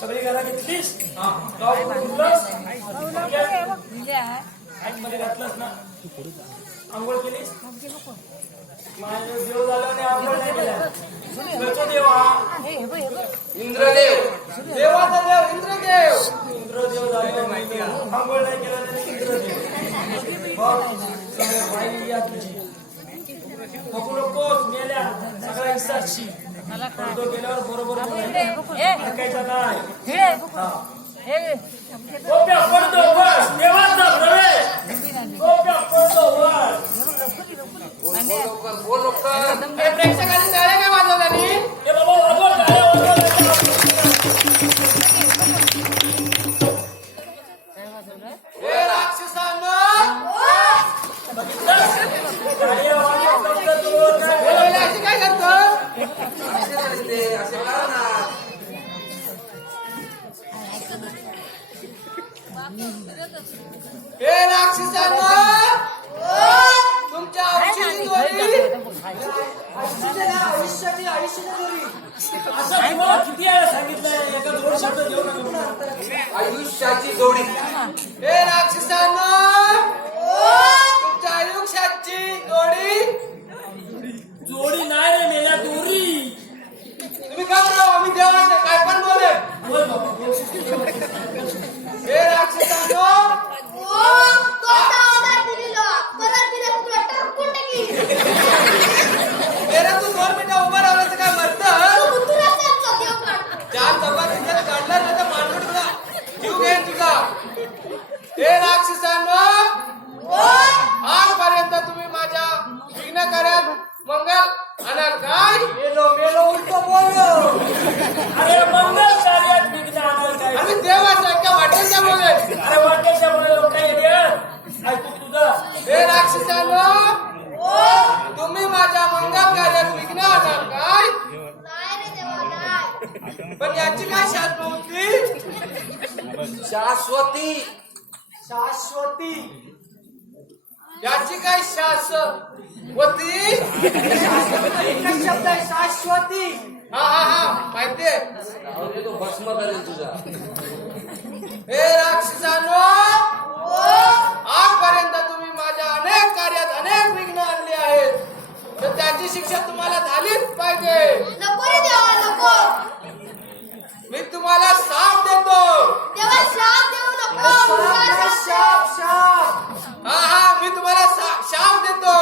सगळी घरा घेतलीस गाव घातलंस ना आंघोळ केलीस माझं देव झालं आणि आंघोळ नाही केल्या देवा इंद्रदेव देवाचा देव इंद्रदेव इंद्रदेव झालं आंघोळ नाही केलं इंद्रदेव बाई आहे तुझी बघू नकोस मेल्या सगळा हिस्साची तो गेल्यावर बरोबर. ऐकायचं नाही. कोप्या पडतो वर. देवाचा प्रवेश कोप्या पडतो वर. लवकर बोल लवकर. प्रेक्षकांनी काय वाजवल्यानी हे हे राक्षसांनो! तुमच्या एका दोन शब्द देऊ नका. म्हणून. आयुष्याची जोडी! हे राक्षसांनो! तुमच्या आयुष्याची जोडी! जोडी नाही रे मेला दोरी तुम्ही का देवाचे काय पण बोले बोल बाबा बोल. हे राक्षसांनो तेरा तू दोन मिनिटं उभं राहिलं तर काय मरतं चार चपाती जर काढला ना तर मांडून तुला जीव घेईन तुझा हे राक्षसांनो आजपर्यंत तुम्ही माझ्या विघ्न कार्यात मंगल आणाल काय मेलो मेलो उलट बोललो अरे मंगल कार्यात विघ्न आणाल काय आणि देवासारख्या वाटेल बोले अरे वाटेच्या मुळे लोक काय येते ऐकू तुझं हे राक्षसांनो तुम्ही माझ्या मंगल कार्यात विघ्न आणाल काय पण याची काय शास्त्र होती शाश्वती. शाश्वती. याची काय शाश्वती एकच शब्द आहे शाश्वती. हा हा हा माहितीये? तो भस्म करेल तुझा. हे राक्षसांनो आजपर्यंत तुम्ही माझ्या अनेक कार्यात अनेक विघ्न आणले आहेत. तर त्याची शिक्षा तुम्हाला झालीच पाहिजे. मी तुम्हाला साप देतो. शाप शाप हा हा मी तुम्हाला सा- शाप देतो.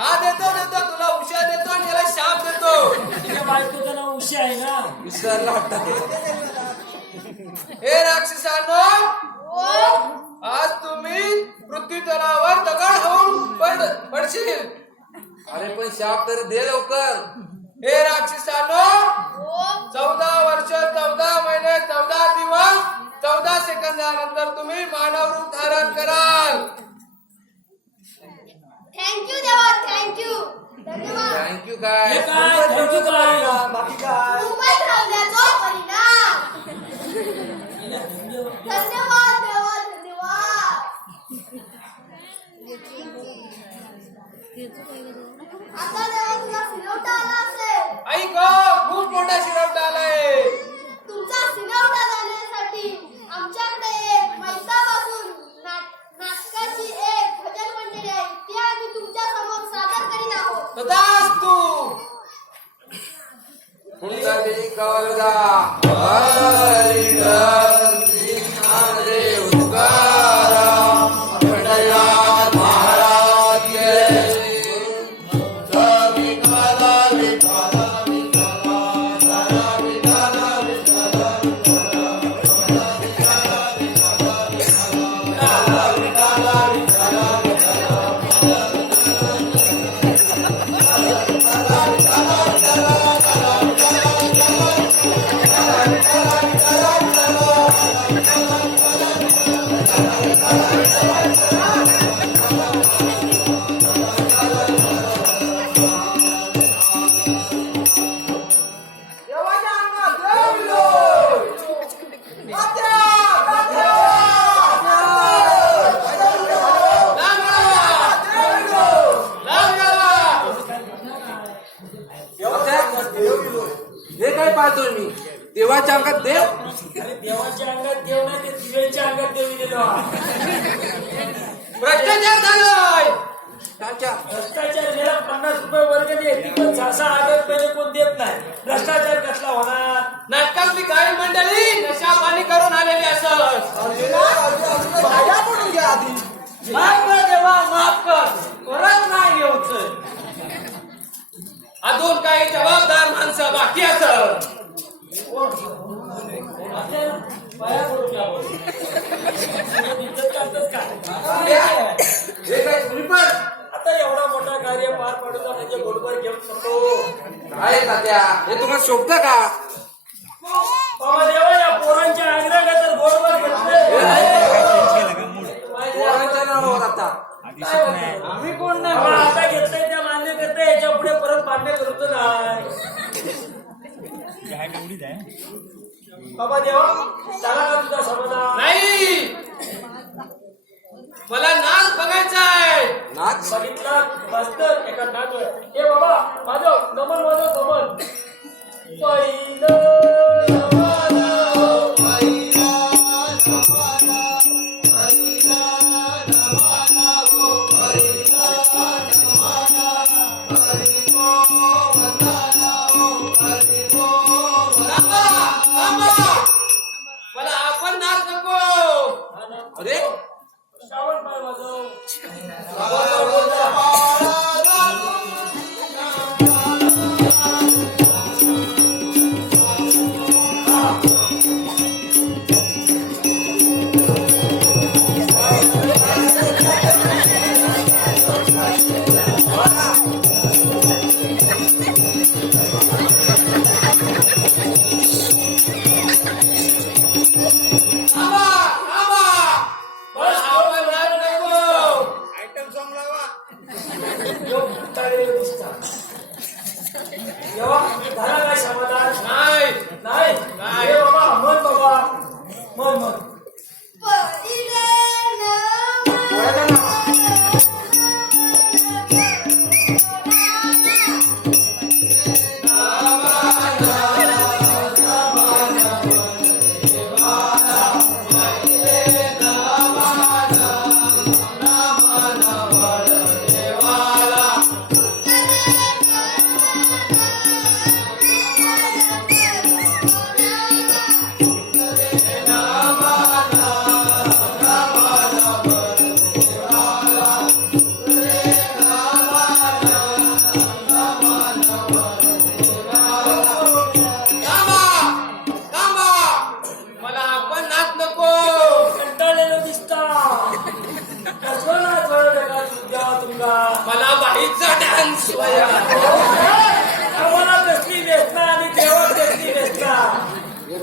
हा देतो देतो. तुला उषा देतो आणि याला शाप देतो. तुझ्या बायकोचं नाव उशी आहे ना? विसरला हे राक्षसांनो आज तुम्ही पृथ्वी तलावर दगड होऊन पड पडशील. अरे पण शाप तरी दे लवकर. हे राक्षसांनो चौदा वर्ष चौदा महिने चौदा दिवस चौदा सेकंदानंतर तुम्ही मानव रूप धारण कराल. थँक्यू देवा थँक्यू धन्यवाद. थँक्यू काय? काय थँक्यू काय राहण्याचा परिणाम. धन्यवाद देवा धन्यवाद. आता देवा तुला फिरवता आला असेल ऐक खूप मोठा शिव पाहतोय मी. देवाच्या अंगात देव. अरे देवाच्या अंगात देव नाही ते दिव्यांच्या अंगात देव भ्रष्टाचार झालाय. भ्रष्टाचार गेला पन्नास रुपये वर्ग दे ती पण सहा सहा हजार रुपये कोण देत नाही. भ्रष्टाचार कसला होणार? नाटकातली काही मंडळी नशा पाणी करून आलेली असत. पडून घ्या आधी. माफ कर देवा माफ कर. परत नाही घेऊच अजून काही जबाबदार माणसं बाकी असत पाया पडून घ्या बोल. इज्जत करतात काय? हे काय तुम्ही पण आता एवढा मोठा कार्य पार पडतो म्हणजे बरोबर घेऊन शकतो काय तात्या? हे तुम्हाला शोभतं का? बाबा देवा या पोरांच्या अंगरागा तर बरोबर पोरांच्या नावावर आता. आम्ही कोण नाही? आता घेतलंय त्या मान्य करते याच्यापुढे परत मान्य करतो नाही बाबा देवा झाला का तुझा समाधान. नाही. मला नाच बघायचा आहे नाच बघितला. मस्त एका नाच हे बाबा माझं नमन माझं नमन. पहिलं. मला आपण नाच नको. अरे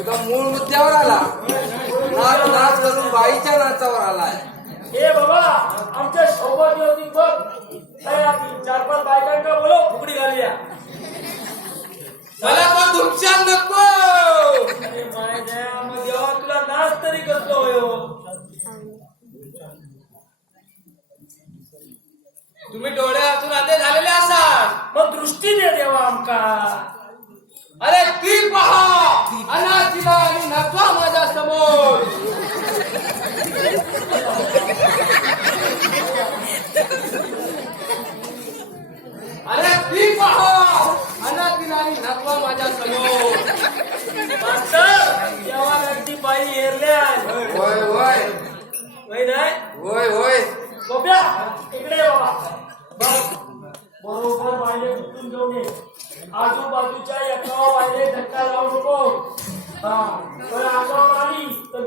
एकदम मूळ मुद्द्यावर आला? नाच नाच करून बाईच्या नाचावर आलाय हे बाबा आमच्या सौभाग्य होती बघ चार पाच बायकांना बोलव फुकडी घालूया मला पण तुमच्या नको? मग देवा तुला नाच तरी करतो हो? तुम्ही डोळ्यातून अंधे झालेले असाल. मग दृष्टी दे देवा आमका. अरे ती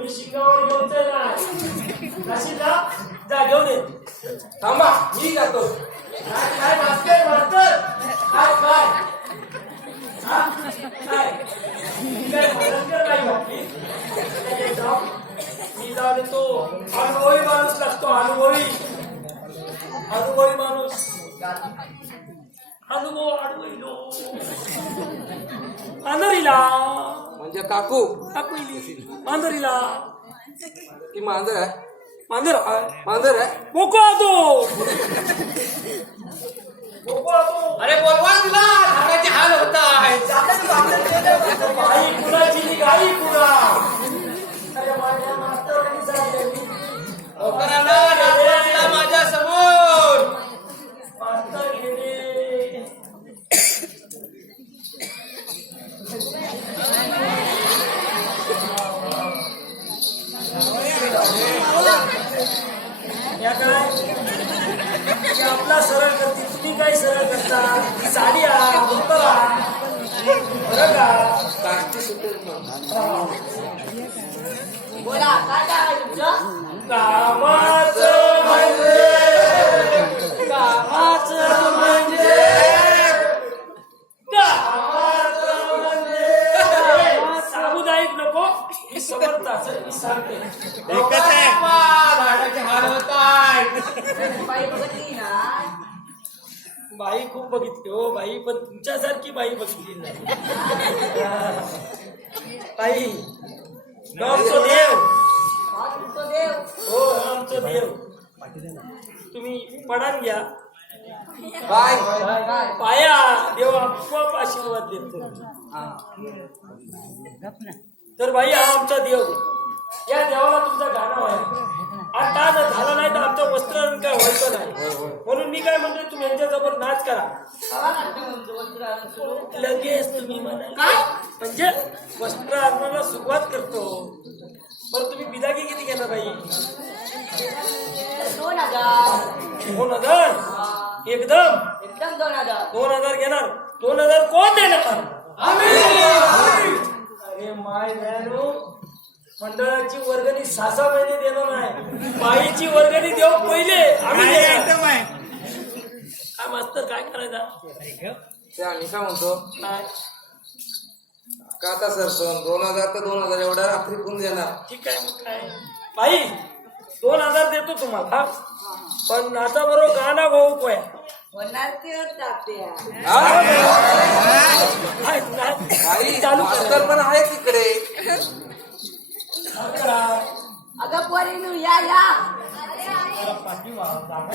आली तर घेऊन नाही अशी जा घेऊन ये. थांबा मी जातो. काय काय मास्तर मास्तर काय काय? हा? काय? मी जाऊ. तो अनुभवी माणूस लागतो अनुभवी. अनुभवी माणूस. अनुभव अनुभवी अंधारीला म्हणजे काकू. मांजरीला. ती मांजर आहे. मांजर? मांजर आहे. मोको आतो अरे बोलवा तिला हाल होता आहे. कुणाची गाई कुणा साडी आ धोतर आ बरं का? काष्टी सुटेल मग. बोला काय काय आहे तुमचं? कामाचं म्हणजे कामाचं म्हणजे कामाचं म्हणजे. सामुदायिक नको मी समर्थाचं हार होत ना. बाई खूप बघितली हो बाई पण तुमच्यासारखी बाई बघितली नाही. बाई आमचं देव. हा हो आमचं देव. तुम्ही पडान घ्या. बाय. पाया देव आपोआप आशीर्वाद देतो. तर बाई हा आमचा देव. या देवाला तुमचं गाणं आहे. आता जर झालं नाही तर आमचं वस्त्र काय व्हायचं नाही. म्हणून मी काय म्हणतो तुम्ही यांच्यासमोर नाच करा? लगेच तुम्ही म्हणाल. काय? म्हणजे वस्त्र आणायला सुरुवात करतो. बरं तुम्ही बिदागी किती घेणार बाई? दोन हजार. दोन हजार? एकदम? एकदम दोन हजार. दोन हजार घेणार. दोन हजार कोण देणार? अरे माय मॅनो मंडळाची वर्गणी सहा सहा महिने देणार नाही बाईची वर्गणी देऊ पहिले. आम्ही देणार. काय मास्तर काय करायचा? ते आम्ही काय म्हणतो? काय का आता सर सण दोन हजार तर दोन हजार एवढ्या रात्री कोण देणार? ठीक आहे मग काय? बाई दोन हजार देतो तुम्हाला पण आता बरोबर गाणं भाऊ होणार ते बाई चालू मास्तर. पण आहे तिकडे चालू करा. अगं पोरी या या. पाठी पाठीवा, जागा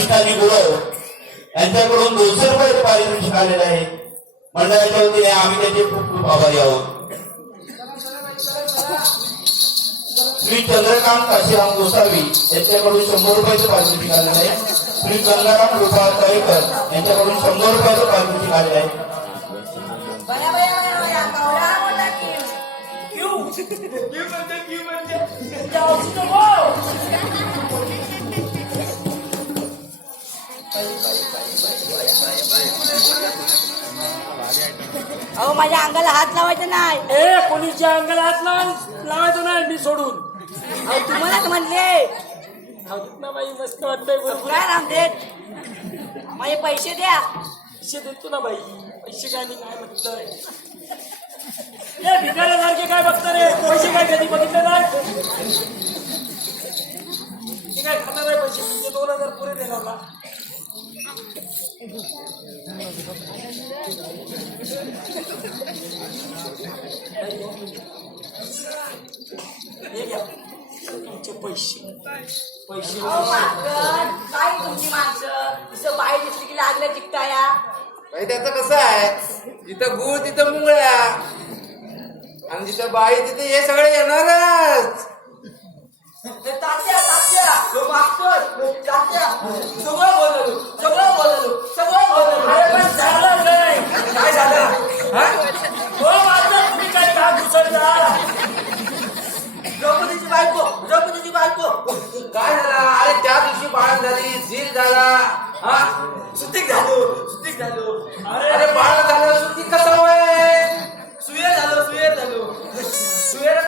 आदिनाथ गुरव यांच्याकडून दोनशे रुपये पारितोषिक आलेलं आहे मंडळाच्या वतीने आम्ही त्याचे खूप खूप आभारी आहोत श्री चंद्रकांत काशीराम गोसावी यांच्याकडून शंभर रुपयाचं पारितोषिक आलेलं आहे श्री चंद्रकांत गोपाळ तळेकर यांच्याकडून शंभर रुपयाचं पारितोषिक आलेलं आहे बया बया क्यू क्यू अहो माझ्या अंगाला हात लावायचा नाही. ए कोणीच्या अंगाला हात लावाय- लावायचं नाही मी सोडून. अहो तुम्हालाच म्हणले. आवडत ना बाई मस्त वाटतंय बरोबर काय रामदेव? माझे पैसे द्या. पैसे देतो ना बाई. पैसे काय नाही काय म्हणतोय ए भिकाऱ्यासारखे काय बघता रे? पैसे काय कधी बघितले नाही? ते काय खाणार आहे पैसे? तुमचे दोन हजार पुरे देणार ना. तुमचे पैसे. पैसे. काय तुमची माणसं. तिथं बाई दिसली की लागल्या चिकटाया भाई त्याचं कसं आहे? जिथं गुळ तिथं मुंगळ्या. आणि जिथं बाई तिथे हे सगळे येणारच. तात्या तात्या. तो मागतोय. तात्या. सगळं बोललो. सगळं बोललो. सगळं बोललो. अरे पण झालं नाही. काय झालं? हो? माझं. मी काही काम दुसरला द्रौपदीची बायको द्रौपदीची बायको. काय झाला? अरे त्या दिवशी बाळ झाली झील झाला. हा? सुतीक झालो सुतीक झालो. अरे. अरे बाळ झालं सुतीक कसं होय सुये झालो सुये झालो. सुये